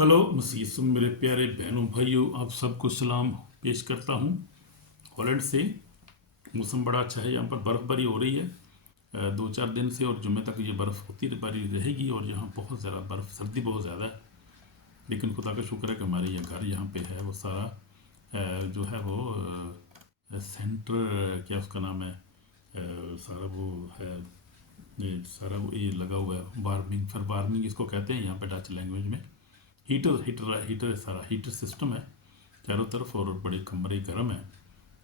Hello मसीह मेरे प्यारे बहनों भाइयों, आप सबको सलाम पेश करता हूँ हॉलैंड से। मौसम बड़ा अच्छा है, यहाँ पर बर्फ़बारी हो रही है 2-4 दिन से, और जुम्मे तक ये बर्फ़ होती बारी रहेगी। और यहाँ बहुत ज़्यादा बर्फ़, सर्दी बहुत ज़्यादा है, लेकिन खुदा का शुक्र है कि हमारे ये घर यहाँ पे है वो सारा जो है वो सेंटर, क्या उसका नाम है, सारा वो है, ये सारा वो ये लगा हुआ है, वार्मिंग, फॉर वार्मिंग इसको कहते हैं यहाँ पे डच लैंग्वेज में। हीटर हीटर हीटर सारा हीटर सिस्टम है चारों तरफ, और बड़े कमरे गर्म है।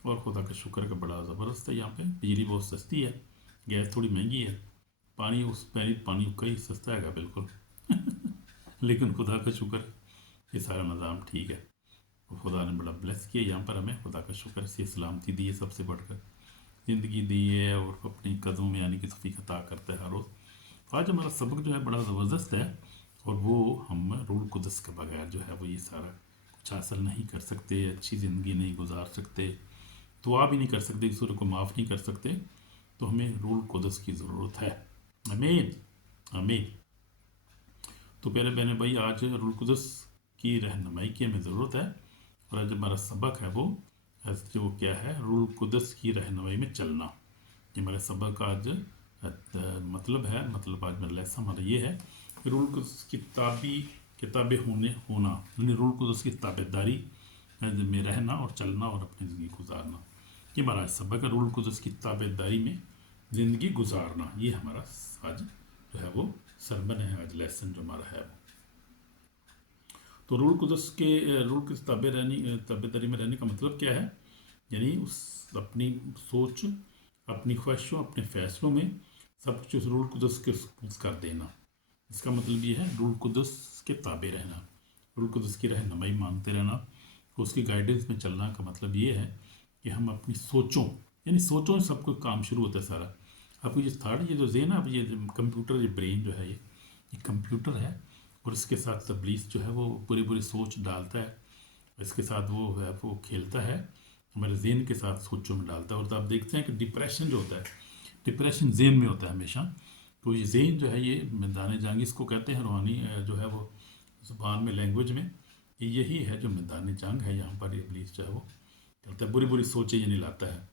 और खुदा का शुक्र है कि बड़ा ज़बरदस्त है यहाँ पे। बिजली बहुत सस्ती है, गैस थोड़ी महंगी है, पानी उस पहले पानी कहीं सस्ता है बिल्कुल लेकिन खुदा का शुक्र ये सारा निज़ाम ठीक है। खुदा ने बड़ा ब्लेस किया यहाँ पर हमें, खुदा का शुक्र से सलामती दी है, सबसे बढ़कर ज़िंदगी दी है, और अपनी कदमों में आने की तौफीक अता करता है हर रोज़। आज हमारा सबक जो है बड़ा ज़बरदस्त है, और वो हम रूह कुदस के बगैर जो है वो ये सारा कुछ हासिल नहीं कर सकते, अच्छी ज़िंदगी नहीं गुजार सकते, दुआ भी नहीं कर सकते, दूसरे को माफ़ नहीं कर सकते। तो हमें रूह कुदस की ज़रूरत है। आमीन आमीन। तो प्यारे बहने भाई, आज रूह कुदस की रहनुमाई की हमें ज़रूरत है, और आज हमारा सबक है वो जो क्या है, रूह कुदस की रहनुमाई में चलना। ये हमारे सबक का आज मतलब है, मतलब आज मेरा लेसन हमारा ये है कि रूह कुदस की किताबें होना यानी रूह कुदस की ताबेदारी में रहना और चलना और अपनी ज़िंदगी गुजारना। ये हमारा आज सबक है, रूह कुदस की ताबेदारी में ज़िंदगी गुजारना। ये हमारा आज जो है वो सरमन है, आज लेसन जो हमारा है वो। तो रूह कुदस की ताबेदारी में रहने का मतलब क्या है, यानी उस अपनी सोच, अपनी ख्वाहिशों, अपने फैसलों में सब कुछ उस रूह कुदस के सुपुर्द कर देना। इसका मतलब ये है रूह कुदस के ताबे रहना, रूह कुदस की रहनुमाई मांगते रहना, उसकी गाइडेंस में चलना का मतलब ये है कि हम अपनी सोचों, यानी सोचों से सब कुछ काम शुरू होता है सारा। आपको ये थर्ड, ये जो ज़हन है, ये कंप्यूटर, ये ब्रेन जो है, ये कंप्यूटर है, और इसके साथ तबलीस जो है वो पूरी पूरी सोच डालता है, इसके साथ वो है वो खेलता है, हमारे ज़हन के साथ सोचों में डालता है। और तो आप देखते हैं कि डिप्रेशन जो होता है, डिप्रेशन ज़हन में होता है हमेशा। तो ये ज़हन जो है, ये मैदान जंग इसको कहते हैं रूहानी जो है वो ज़ुबान में, लैंग्वेज में, यही है जो मैदान जंग है। यहाँ पर इब्लीस जो है वो कहता है, बुरी बुरी सोचें ये नहीं लाता है,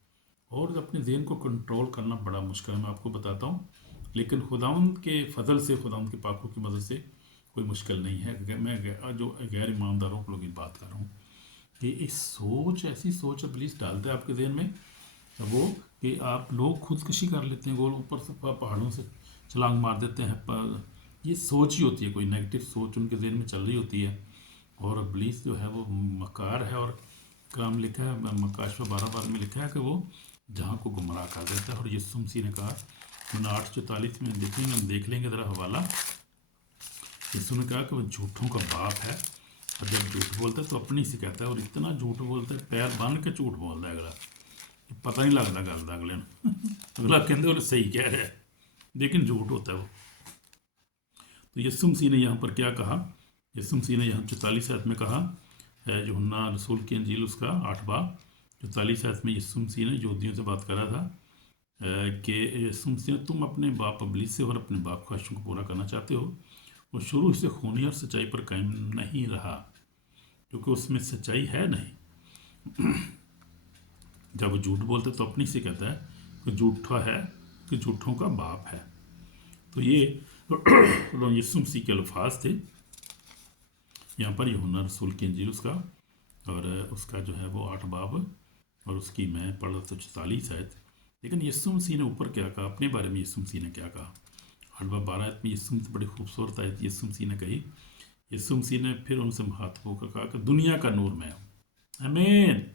और अपने ज़हन को कंट्रोल करना बड़ा मुश्किल है, मैं आपको बताता हूँ। लेकिन खुदावंद के फजल से, खुदावंद के पाकों की मदद से कोई मुश्किल नहीं है। मैं जो गैर ईमानदारों के लोगों की बात कर रहा हूँ कि इस सोच, ऐसी सोच इब्लीस डालता है आपके ज़हन में वो कि आप लोग खुदकुशी कर लेते हैं, गोल ऊपर से पहाड़ों से छलांग मार देते हैं। पर ये सोच ही होती है, कोई नेगेटिव सोच उनके ज़हन में चल रही होती है। और इब्लीस जो है वो मकार है, और काम लिखा है मकाशवा 12 में लिखा है कि वो जहाँ को गुमराह कर देता है। और यीशु मसीह ने कहा, 8:44 में देखेंगे, हम देख लेंगे ज़रा हवाला। यीशु ने कहा कि वो झूठों का बाप है, और जब झूठ बोलता है तो अपनी से कहता है, और इतना झूठ बोलता है, पैर बांध के झूठ बोलता है अगला, पता नहीं लगता गल का अगले अगला कहते बोले सही कह रहा है, लेकिन झूठ होता है वो। तो यीशु मसीह ने यहाँ पर क्या कहा, यीशु मसीह ने यहाँ 44 आयत में कहा है, यूहन्ना रसूल की अंजील उसका 8 बाब 44 आयत में यीशु मसीह ने यहूदियों से बात करा था कि यीशु मसीह, तुम अपने बाप इब्लीस से और अपने बाप ख्वाहिशों को पूरा करना चाहते हो। वो शुरू से खूनी और सच्चाई पर कायम नहीं रहा, क्योंकि उसमें सच्चाई है नहीं। जब वो झूठ बोलते तो अपनी से कहता है कि झूठा है, कि झूठों का बाप है। तो ये यीशु मसीह के अल्फाज थे यहाँ पर यूहन्ना रसूल की अंजील उसका, और उसका जो है वो 8 बाब, और उसकी मैं पढ़ रहा था 44 आयत। लेकिन यीशु मसीह ने ऊपर क्या कहा अपने बारे में, यीशु मसीह ने क्या कहा 8 बाब 12 आयत में, यीशु मसीह बड़ी खूबसूरत आयत यीशु मसीह ने कही। यीशु मसीह ने फिर उनसे हाथ होकर कहा कि दुनिया का नूर मैं हूँ। आमीन।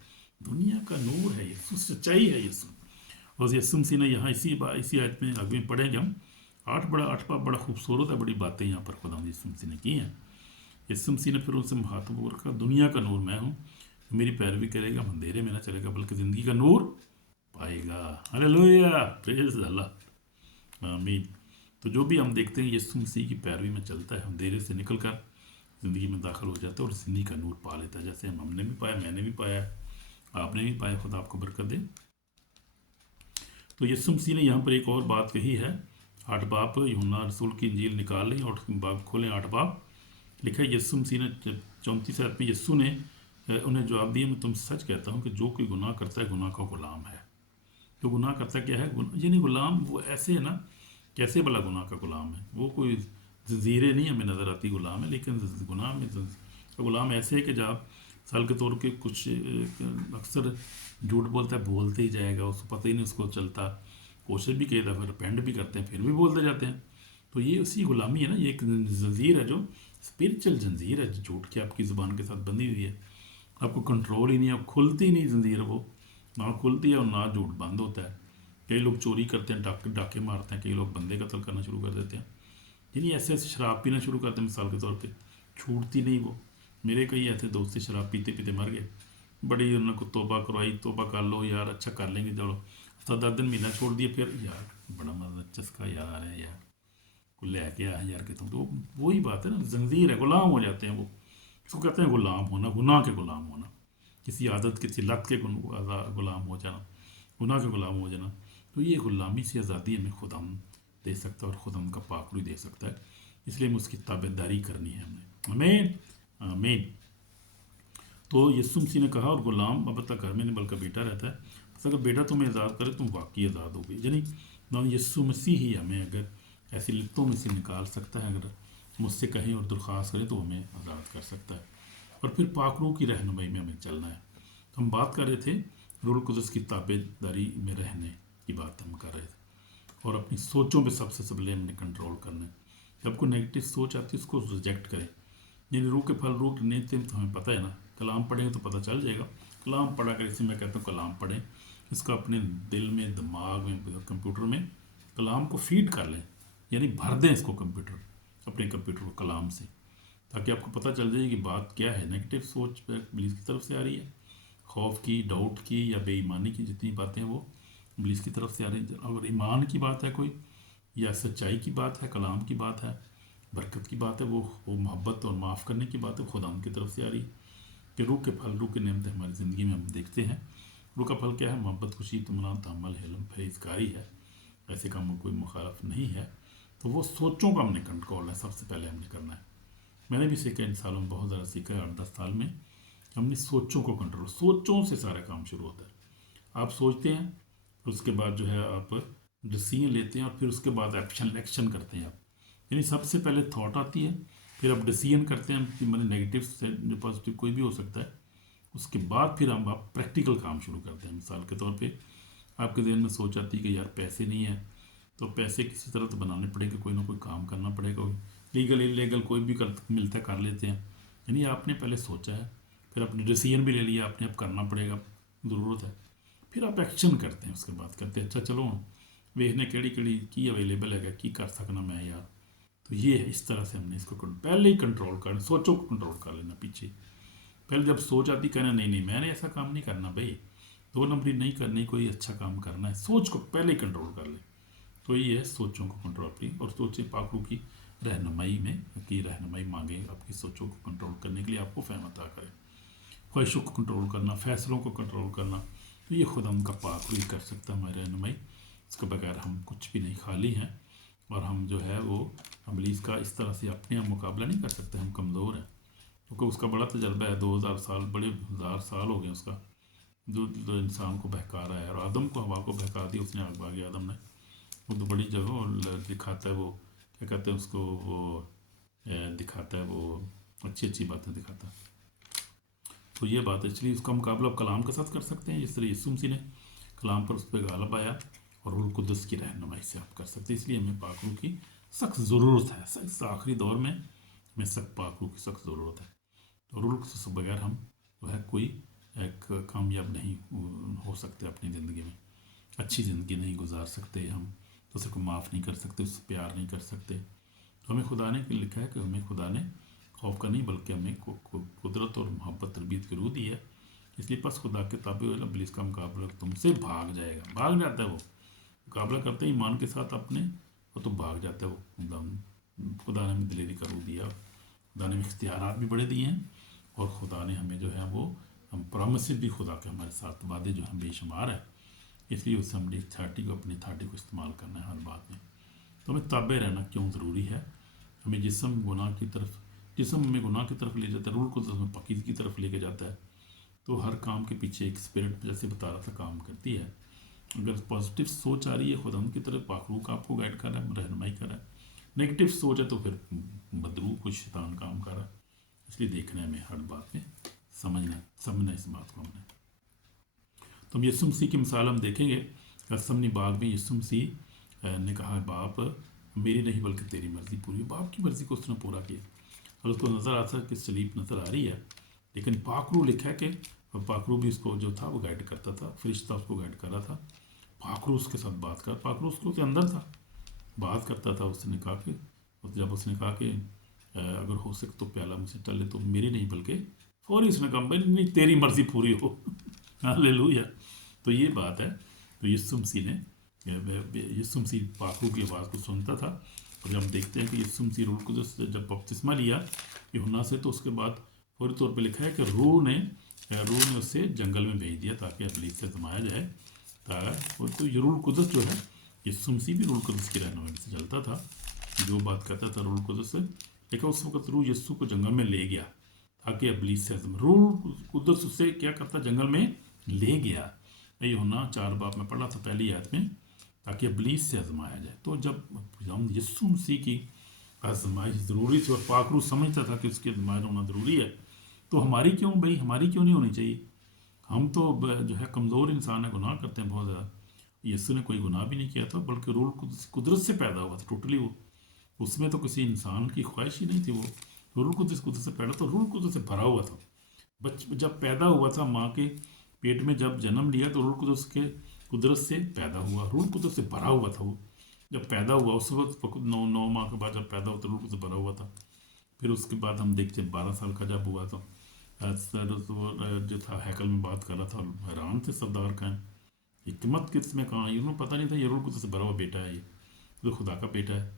दुनिया का नूर है यीशु, सच्चाई है यीशु। और यीशु मसीह ने यहाँ इसी आयत में आगे पढ़ेंगे हम, 8 बाब बड़ा खूबसूरत है, बड़ी बातें यहाँ पर खुदा यीशु मसीह ने की हैं। यीशु मसीह ने फिर उनसे हाथ होकर कहा, दुनिया का नूर मैं हूँ, मेरी पैरवी करेगा अंधेरे में ना चलेगा, बल्कि ज़िंदगी का नूर पाएगा। हालेलुया, प्रेज़ अल्लाह, आमीन। तो जो भी हम देखते हैं यीशु मसीह की पैरवी में चलता है, अंधेरे से निकल कर ज़िंदगी में दाखिल हो जाता है और ज़िंदगी का नूर पा लेता है। जैसे हमने भी पाया, मैंने भी पाया, आपने भी पाया, खुदा आपको बरकत दे। तो यीशु मसीह ने यहाँ पर एक और बात कही है, 8 बाब यूहन्ना रसूल की इंजील निकाल लें और बाब खोलें 8 बाब लिखा है यस्सु मसीह ने 34 आयत में यस्सु ने उन्हें जवाब दिया, मैं तुमसे सच कहता हूँ कि जो कोई गुनाह करता है गुनाह का गुलाम है। जो गुनाह करता क्या है, यानी गुलाम वो ऐसे है ना, कैसे भला गुनाह का गुलाम है, वो कोई जंजीरें नहीं हमें नज़र आती गुलाम है, लेकिन गुनाह में गुलाम ऐसे है कि जब साल के तौर के कुछ अक्सर झूठ बोलता है, बोलते ही जाएगा, उसको पता ही नहीं उसको चलता, कोशिश भी किया था, फिर रिपेंट भी करते हैं, फिर भी बोलते जाते हैं। तो ये उसी गुलामी है ना, ये एक जंजीर है जो स्पिरिचुअल जंजीर है, झूठ की आपकी ज़ुबान के साथ बंधी हुई है, आपको कंट्रोल ही नहीं है, अब खुलती नहीं जंजीर, वो ना खुलती है और ना झूठ बंद होता है। कई लोग चोरी करते हैं, डाके मारते हैं, कई लोग बंदे कत्ल करना शुरू कर देते हैं, यानी ऐसे ऐसे शराब पीना शुरू करते हैं, मिसाल के तौर पे छूटती नहीं वो। मेरे कई ऐसे दोस्त थे शराब पीते पीते मर गए, बड़ी उनको तोबा करवाई, तोबा कर लो यार, अच्छा कर लेंगे, चलो 7-10 दिन महीना छोड़ दिया, फिर यार बड़ा मजा चस्का यार है यार, को लेके आया यार कि तुम, तो वही बात है ना, जंजीर है, गुलाम हो जाते हैं वो। इसको कहते हैं गुलाम होना, गुनाह के गुलाम होना, किसी आदत किसी लत के गुलाम हो जाना, गुनाह के गुलाम हो जाना। तो ये गुलामी से आज़ादी हमें खुदा दे सकता है और खुदा का पाकड़ू दे सकता है, इसलिए हमें उसकी ताबेदारी करनी है हमने। आमीन आमीन। तो यीशु मसीह ने कहा, और गुलाम अब तक घर में नहीं बल्कि बेटा रहता है, बस अगर बेटा तुम्हें आज़ाद करे तुम वाकई आज़ाद हो गए। यानी ना यीशु मसीह ही हमें अगर ऐसी लिप्तों में से निकाल सकता है, अगर मुझसे कहें और दरख्वास्त करें तो हमें आज़ाद कर सकता है, और फिर पाकड़ू की रहनुमाई में हमें चलना है। हम बात कर रहे थे रूल कुदस की ताबेदारी में रहने की बात हम कर रहे थे, और अपनी सोचों पे सबसे पहले हमने कंट्रोल करना है। जब कोई नेगेटिव सोच आती है उसको रिजेक्ट करें। यानी रूह के फल रूह नहीं थे, तो हमें पता है ना, कलाम पढ़ेंगे तो पता चल जाएगा। कलाम पढ़ा कर, इसे मैं कहता हूँ कलाम पढ़ें, इसका अपने दिल में, दिमाग में, कंप्यूटर में कलाम को फीड कर लें, यानी भर दें इसको कंप्यूटर, अपने कंप्यूटर को कलाम से, ताकि आपको पता चल जाए कि बात क्या है। नेगेटिव सोच इब्लीस की तरफ से आ रही है, खौफ की, डाउट की या बेईमानी की जितनी बातें वो इब्लीस की तरफ से आ रही है। अगर ईमान की बात है कोई, या सच्चाई की बात है, कलाम की बात है, बरकत की बात है, वो मोहब्बत और माफ़ करने की बात है, खुदा की तरफ से आ रही है। कि रूह के फल, रूह के नेमतें हमारी ज़िंदगी में हम देखते हैं। रूह का फल क्या है? मोहब्बत, खुशी, इत्मीनान, तहम्मुल, हिल्म, परहेज़गारी है। ऐसे कामों में कोई मुखालफ नहीं है। तो वो सोचों का हमने कंट्रोल है, सबसे पहले हमने करना है। मैंने भी सीखा इन सालों में, बहुत ज़्यादा सीखा है, 8-10 साल में हमने सोचों को कंट्रोल, सोचों से सारा काम शुरू होता है। आप सोचते हैं, उसके बाद जो है आप डिसीजन लेते हैं, और फिर उसके बाद एक्शन करते हैं आप। यानी सबसे पहले थॉट आती है, फिर आप डिसीजन करते हैं कि मैंने नेगेटिव से पॉजिटिव कोई भी हो सकता है, उसके बाद फिर हम आप प्रैक्टिकल काम शुरू करते हैं। मिसाल के तौर पे आपके जहन में सोच आती है कि यार पैसे नहीं है, तो पैसे किसी तरह तो बनाने पड़ेंगे, कोई ना कोई काम करना पड़ेगा, लीगल इलीगल कोई भी मिलता है कर लेते हैं। यानी आपने पहले सोचा है, फिर आपने डिसीजन भी ले लिया, आपने अब करना पड़ेगा, ज़रूरत है, फिर आप एक्शन करते हैं। उसके बाद कहते हैं अच्छा चलो वेखने केड़ी की अवेलेबल है, की कर सकना मैं यार। तो ये है, इस तरह से हमने इसको पहले ही कंट्रोल कर, सोचो को कंट्रोल कर लेना पीछे। पहले जब सोच आती, कहना नहीं नहीं मैंने ऐसा काम नहीं करना भाई, 2 नंबरी नहीं करनी, कोई अच्छा काम करना है, सोच को पहले ही कंट्रोल कर ले। तो ये है सोचों को कंट्रोल की, और सोचें पाकू की रहनुमाई में की रहनुमाई मांगे आपकी सोचों को कंट्रोल करने के लिए, आपको फहम अता करें। ख्वाहिशों को कंट्रोल करना, फैसलों को कंट्रोल करना, तो ये खुदा उनका पाकू ही कर सकता है हमारी रहनुमाई। इसके बगैर हम कुछ भी नहीं, खाली हैं। और हम जो है वो इब्लीस का इस तरह से अपने आप मुकाबला नहीं कर सकते, हम कमज़ोर हैं, क्योंकि उसका बड़ा तजर्बा है, 2000 साल, बड़े 1000 साल हो गए उसका, जो इंसान को बहका रहा है। और आदम को, हवा को बहका दिया उसने, आग भागे आदम ने, वो तो बड़ी जगह दिखाता है, वो क्या कहते हैं उसको, वो दिखाता है, वो अच्छी अच्छी बातें दिखाता है। तो ये बात है, इसलिए उसका मुकाबला कलाम के साथ कर सकते हैं, जिस तरह यीशु मसीह ने कलाम पर उस पर गालब आया, और रूह कुदस की रहनुमाई से आप कर सकते हैं। इसलिए हमें पाक रूह की सख्त ज़रूरत है, इस आखिरी दौर में हमें सख्त पाक रूह की सख्त ज़रूरत है। तो रूह के बगैर हम जो है कोई एक कामयाब नहीं हो सकते अपनी ज़िंदगी में, अच्छी ज़िंदगी नहीं गुजार सकते हम, दूसरे को माफ़ नहीं कर सकते, उससे प्यार नहीं कर सकते। तो हमें खुदा ने लिखा है कि हमें खुदा ने खौफ का नहीं बल्कि हमें कुदरत और मोहब्बत तरबियत की रूह दी है। इसलिए बस खुदा के ताबे इब्लीस का मुकाबला तुमसे भाग जाएगा, भाग जाता है वो, मुकाबला करते हैं ईमान के साथ अपने, वो तो भाग जाता है वो। खुदा ने हमें दिलेरी का रूह दिया, खुदा ने हमें इख्तियारात भी बड़े दिए हैं, और खुदा ने हमें जो है वो हम प्रॉमिस भी खुदा के हमारे साथ वादे जो हैं बेशुमार है। इसलिए उससे हमने 30 को, अपनी 30 को इस्तेमाल करना है हर बात में। तो हमें ताबे रहना क्यों ज़रूरी है? हमें जिस्म गुनाह की तरफ جسم ہمیں گناہ کی طرف لے جاتا ہے، روح القدس ہمیں پاکیزگی کی طرف لے کے جاتا ہے. تو ہر کام کے پیچھے ایک اسپرٹ جیسے بتا رہا تھا کام کرتی ہے. اگر پازیٹیو سوچ آ رہی ہے خدا ان کی طرف، پاک روح آپ کو گائڈ کر رہا ہے، رہنمائی کر رہا ہے. نگیٹو سوچ ہے تو پھر بدروح کو شیطان کام کر رہا ہے. اس لیے دیکھنا ہے ہمیں ہر بات میں سمجھنا اس بات کو ہم نے. تو ہم یسوع مسیح کی مثال ہم دیکھیں گے. گتسمنی باغ میں یسوع مسیح نے کہا باپ میری نہیں بلکہ تیری مرضی پوری ہو. باپ کی مرضی کو اس نے پورا کیا. اور اس کو نظر آتا ہے کہ سلیب نظر آ رہی ہے، لیکن پاک روح لکھا ہے کہ پاک روح بھی اس کو جو تھا وہ گائیڈ کرتا تھا، فرشتہ اس کو گائیڈ کر رہا تھا. پاک روح اس کے ساتھ بات کر، پاک روح اس کے اندر تھا، بات کرتا تھا. اس نے کہا کہ جب اس نے کہا کہ اگر ہو سکے تو پیالہ مجھ سے ٹلے، تو میری نہیں بلکہ فوری اس نے کہا میری نہیں تیری مرضی پوری ہو. ہاللیلویا. تو یہ بات ہے. تو یسوع مسیح پاک روح کی آواز کو سنتا تھا. اور جب ہم دیکھتے ہیں کہ یسوع مسیح روح القدس سے جب بپتسمہ لیا یوحنا سے، تو اس کے بعد فوری طور پہ لکھا ہے کہ روح نے اسے جنگل میں بھیج دیا تاکہ ابلیس سے آزمایا جائے. تو یہ روح القدس جو ہے، یسوع مسیح بھی روح القدس کی رہنمائی سے چلتا تھا، جو بات کرتا تھا روح القدس سے. لیکن اس وقت روح یسوع کو جنگل میں لے گیا تاکہ ابلیس سے روح القدس اسے کیا کرتا، جنگل میں لے گیا. یوحنا 4 باب میں پڑھا تھا پہلی آیت میں، تاکہ ابلیس سے آزمایا جائے. تو جب ہم یسوع مسیح کی آزمائش ضروری تھی اور پاک روح سمجھتا تھا کہ اس کی آزمائش ہونا ضروری ہے، تو ہماری کیوں نہیں ہونی چاہیے؟ ہم تو جو ہے کمزور انسان ہے، گناہ کرتے ہیں بہت زیادہ. یسوع نے کوئی گناہ بھی نہیں کیا تھا، بلکہ روح قدرت سے پیدا ہوا تھا ٹوٹلی. وہ اس میں تو کسی انسان کی خواہش ہی نہیں تھی. وہ روح قدرت سے پیدا، تو روح قدرت سے بھرا ہوا تھا. جب پیدا ہوا تھا ماں کے پیٹ میں، جب جنم لیا تو روح قدس کے قدرت سے پیدا ہوا، روح قدس سے بھرا ہوا تھا. وہ جب پیدا ہوا اس وقت 9 ماہ کے بعد جب پیدا ہوا تو روح قدس سے بھرا ہوا تھا. پھر اس کے بعد ہم دیکھتے ہیں 12 سال کا جب ہوا تو جو تھا ہیکل میں بات کر رہا تھا، حیران تھے سردار کا حکمت کس میں کہاں. انہوں نے پتہ نہیں تھا یہ روح قدس سے بھرا ہوا بیٹا ہے، یہ خدا کا بیٹا ہے.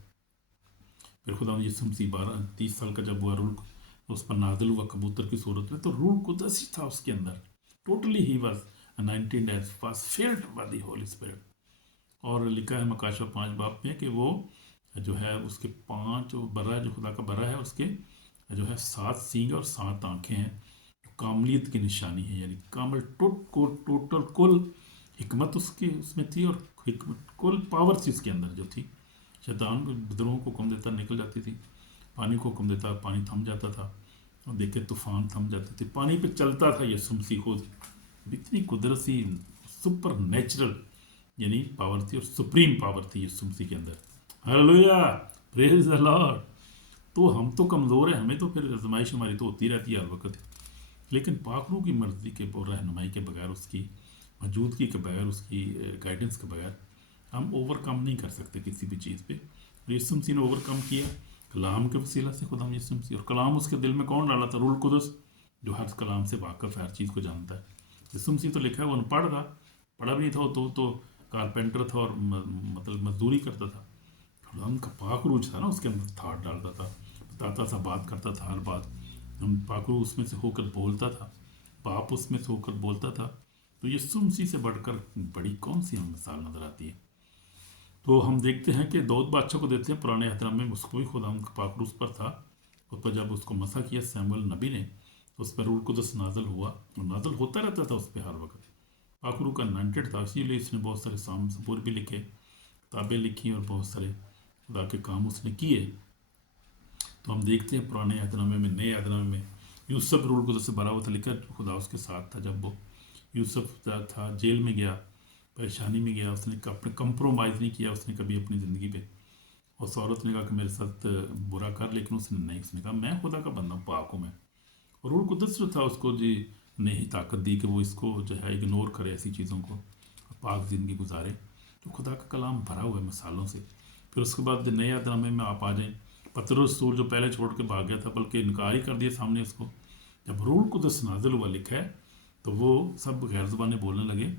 پھر خدا یسوع مسیح 30 سال کا جب ہوا، روح اس پر نازل ہوا کبوتر کی صورت میں، تو روح قدس ہی تھا اس کے اندر. Totally he was anointed as was filled by the whole spirit. اور لکھا ہے مکاشفہ 5 باب میں کہ وہ جو ہے اس کے 5 برا، جو خدا کا برا ہے، اس کے جو ہے 7 سینگ اور 7 آنکھیں ہیں، جو کاملیت کی نشانی ہے. یعنی کامل ٹوٹل کل حکمت اس میں تھی، اور حکمت کل پاور تھی اس کے اندر جو تھی. شیطان بدروہوں کو حکم دیتا نکل جاتی تھی، پانی کو حکم دیتا پانی تھم جاتا تھا، اور دیکھے طوفان تھم جاتے تھے. پانی پہ چلتا تھا یسوع مسیح خود. اتنی قدرتی سپر نیچرل یعنی پاور تھی، اور سپریم پاور تھی یسوع مسیح کے اندر. ہاللیلویا، پریز دی لارڈ. تو ہم تو کمزور ہیں، ہمیں تو پھر آزمائش ہماری تو ہوتی رہتی ہے ہر وقت. لیکن پاک روح کی مرضی کے رہنمائی کے بغیر، اس کی موجودگی کے بغیر، اس کی گائیڈنس کے بغیر ہم اوور کم نہیں کر سکتے کسی بھی چیز پہ. یسوع مسیح نے اوور کم کیا کلام کے وسیلہ سے. خدا یسوع مسیح، اور کلام اس کے دل میں کون ڈالا تھا؟ روح القدس، جو ہر کلام سے واقف ہے، ہر چیز کو جانتا ہے. یسوع مسیح تو لکھا ہے وہ انپڑھ تھا، پڑھا بھی نہیں تھا، تو کارپینٹر تھا اور مطلب مزدوری کرتا تھا. خدا ان کا پاک روح تھا نا، اس کے اندر تھاٹ ڈالتا تھا، بتاتا تھا، بات کرتا تھا ہر بات. پاک روح اس میں سے ہو کر بولتا تھا، باپ اس میں سے ہو کر بولتا تھا. تو یسوع مسیح سے بڑھ کر بڑی کون سی ہم مثال نظر آتی ہے؟ تو ہم دیکھتے ہیں کہ داؤد بادشاہ کو دیکھتے ہیں پرانے احترام میں، اس کو بھی خدا ان کا پاک روح پر تھا. اس پر جب اس کو مسح کیا سیموئیل نبی نے، اس پر روح القدس نازل ہوا، اور نازل ہوتا رہتا تھا اس پہ ہر وقت. پاک روح کا انائنٹڈ تھا، اسی لیے اس نے بہت سارے سام سپور بھی لکھے، کتابیں لکھی، اور بہت سارے خدا کے کام اس نے کیے. تو ہم دیکھتے ہیں پرانے احترام میں، نئے احترام میں یوسف روح القدس سے بھرا ہوا تھا. لکھا خدا اس کے ساتھ تھا. جب وہ یوسف تھا جیل میں گیا، پریشانی میں گیا، اس نے اپنے کمپرومائز نہیں کیا اس نے کبھی اپنی زندگی پہ. اس عورت نے کہا کہ میرے ساتھ برا کر، لیکن اس نے نہیں، اس نے کہا میں خدا کا بندہ ہوں، پاک ہوں میں. اور روح القدس جو تھا اس کو نے ہی طاقت دی کہ وہ اس کو جو ہے اگنور کرے، ایسی چیزوں کو، پاک زندگی گزارے. تو خدا کا کلام بھرا ہوا ہے مثالوں سے. پھر اس کے بعد نئے ڈرامے میں آپ آ جائیں، پطرس رسول جو پہلے چھوڑ کے بھاگ گیا تھا، بلکہ انکار ہی کر دیا سامنے اس کو. جب روح القدس نازل ہوا لکھا ہے تو وہ سب غیر زبانیں بولنے لگے،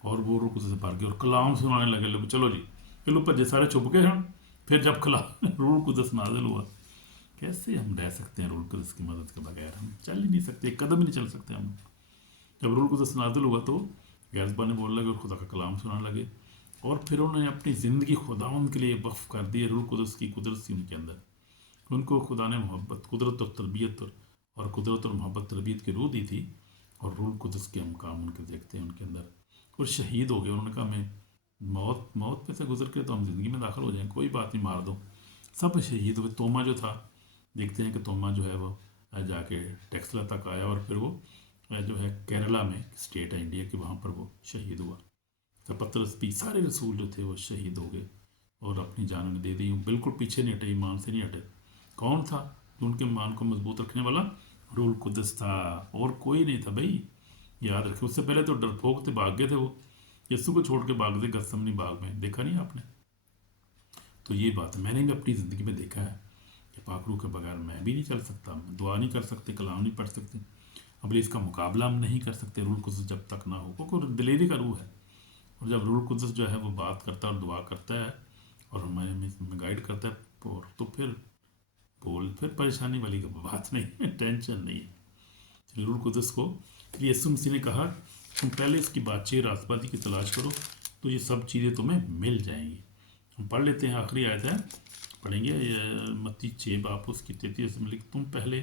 اور وہ روح القدس سے بھر گئے اور کلام سنانے لگے. لوگ چلو جی پھر اوپر سارے چھپ گئے ہیں. پھر جب کلام روح القدس نازل ہوا، کیسے ہم رہ سکتے ہیں روح القدس کی مدد کے بغیر؟ ہم چل ہی نہیں سکتے، ایک قدم ہی نہیں چل سکتے ہم. جب روح القدس نازل ہوا تو غیر زبانیں بولنے لگے اور خدا کا کلام سنانے لگے. اور پھر انہوں نے اپنی زندگی خداوند کے لیے وقف کر دی. روح القدس کی قدرت تھی ان کے اندر. ان کو خدا نے محبت قدرت اور تربیت اور قدرت اور محبت تربیت کی روح دی تھی، اور روح القدس کے مقام ان کے دیکھتے ہیں ان کے اندر، اور شہید ہو گئے. انہوں نے کہا میں موت پہ سے گزر کے تو ہم زندگی میں داخل ہو جائیں، کوئی بات نہیں، مار دو. سب شہید ہوئے. توما جو تھا، دیکھتے ہیں کہ توما جو ہے وہ جا کے ٹیکسلا تک آیا، اور پھر وہ جو ہے کیرلا میں اسٹیٹ ہے انڈیا کی، وہاں پر وہ شہید ہوا. تو پطرس بھی، سارے رسول جو تھے وہ شہید ہو گئے اور اپنی جانوں نے دے دی. بالکل پیچھے نہیں ہٹے، ایمان سے نہیں ہٹے. کون تھا جو ان کے ایمان کو مضبوط رکھنے والا؟ روح القدس تھا، اور کوئی نہیں تھا بھائی، یاد رکھے. اس سے پہلے تو ڈرپوک تھے، بھاگ گئے تھے وہ، یسوع کو چھوڑ کے بھاگ گئے گتسمنی باغ میں. دیکھا نہیں آپ نے؟ تو یہ بات میں نے اپنی زندگی میں دیکھا ہے کہ پاک روح کے بغیر میں بھی نہیں چل سکتا، دعا نہیں کر سکتے، کلام نہیں پڑھ سکتے، ابلیس کا مقابلہ ہم نہیں کر سکتے روح القدس جب تک نہ ہو، کیونکہ دلیری کا روح ہے. اور جب روح القدس جو ہے وہ بات کرتا ہے اور دعا کرتا ہے اور ہمیں گائیڈ کرتا ہے، اور تو پھر پریشانی والی بات نہیں ہے، ٹینشن نہیں ہے. روح القدس کو یسوع مسیح نے کہا تم پہلے اس کی بادشاہی اور آسمانی کی تلاش کرو تو یہ سب چیزیں تمہیں مل جائیں گی. ہم پڑھ لیتے ہیں، آخری آیت ہے، پڑھیں گے متی 6 باپ اس کی 33 میں تم پہلے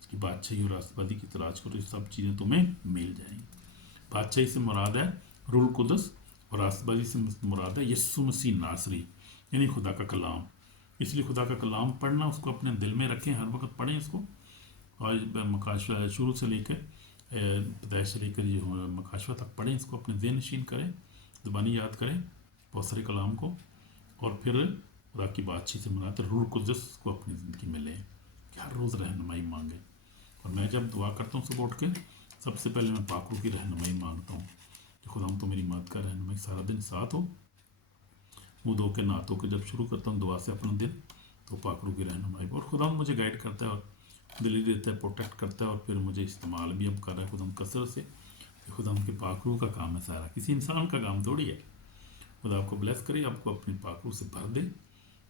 اس کی بادشاہی اور آسمانی کی تلاش کرو، یہ سب چیزیں تمہیں مل جائیں گی. بادشاہی سے مراد ہے روح القدس، اور آسمانی سے مراد ہے یسوع مسیح ناصری، یعنی خدا کا کلام. اس لیے خدا کا کلام پڑھنا، اس کو اپنے دل میں رکھیں، ہر وقت پڑھیں اس کو. اور مکاشفہ شروع سے لے کے پیدائش سے لے کر یہ مکاشفہ تک پڑھیں، اس کو اپنے ذہن نشین کریں، زبانی یاد کریں بہت سارے کلام کو. اور پھر خدا کی بادشاہی سے مراد روح القدس کو اپنی زندگی میں لیں کہ ہر روز رہنمائی مانگیں. اور میں جب دعا کرتا ہوں صبح اٹھ کے، سب سے پہلے میں پاک روح کی رہنمائی مانگتا ہوں کہ خدا تو میری مدد کا رہنمائی سارا دن ساتھ ہو. منہ دھو کے نہاتوں کے جب شروع کرتا ہوں دعا سے اپنا دن، تو پاک روح کی رہنمائی، اور خدا مجھے گائیڈ کرتا ہے اور دلی دیتا ہے، پروٹیکٹ کرتا ہے، اور پھر مجھے استعمال بھی اب کر رہا ہے خدا کثرت سے. خدا کے پاک روح کا کام ہے سارا، کسی انسان کا کام تھوڑی ہے. خدا آپ کو بلیس کرے، آپ کو اپنی پاک روح سے بھر دے.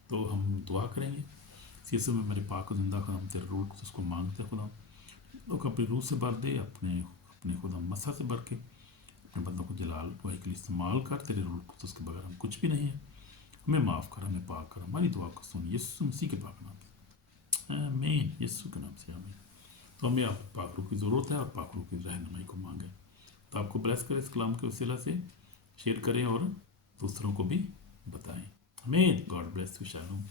تو ہم دعا کریں گے، سیسے میں میرے پاک و زندہ خدا ہم تیرے روح اس کو مانگتے ہیں. خدا لوگ اپنی روح سے بھر دے، اپنے خدا مسا سے بھر کے اپنے بندوں کو جلال وہی کے لیے استعمال کر. تیرے روح القدس کے بغیر ہم کچھ بھی نہیں ہیں. ہمیں معاف کر، ہمیں پاک کر، ہماری دعا کو سن یسوع مسیح کے پاک نام سے آمین، یسوع کے نام سے آمین. تو ہمیں آپ پاک روح کی ضرورت ہے، اور پاک روح کی رہنمائی کو مانگیں. تو آپ کو بلیس کرے، اس کلام کے وسیلہ سے شیئر کریں اور دوسروں کو بھی بتائیں. آمین. God bless you. شالوم.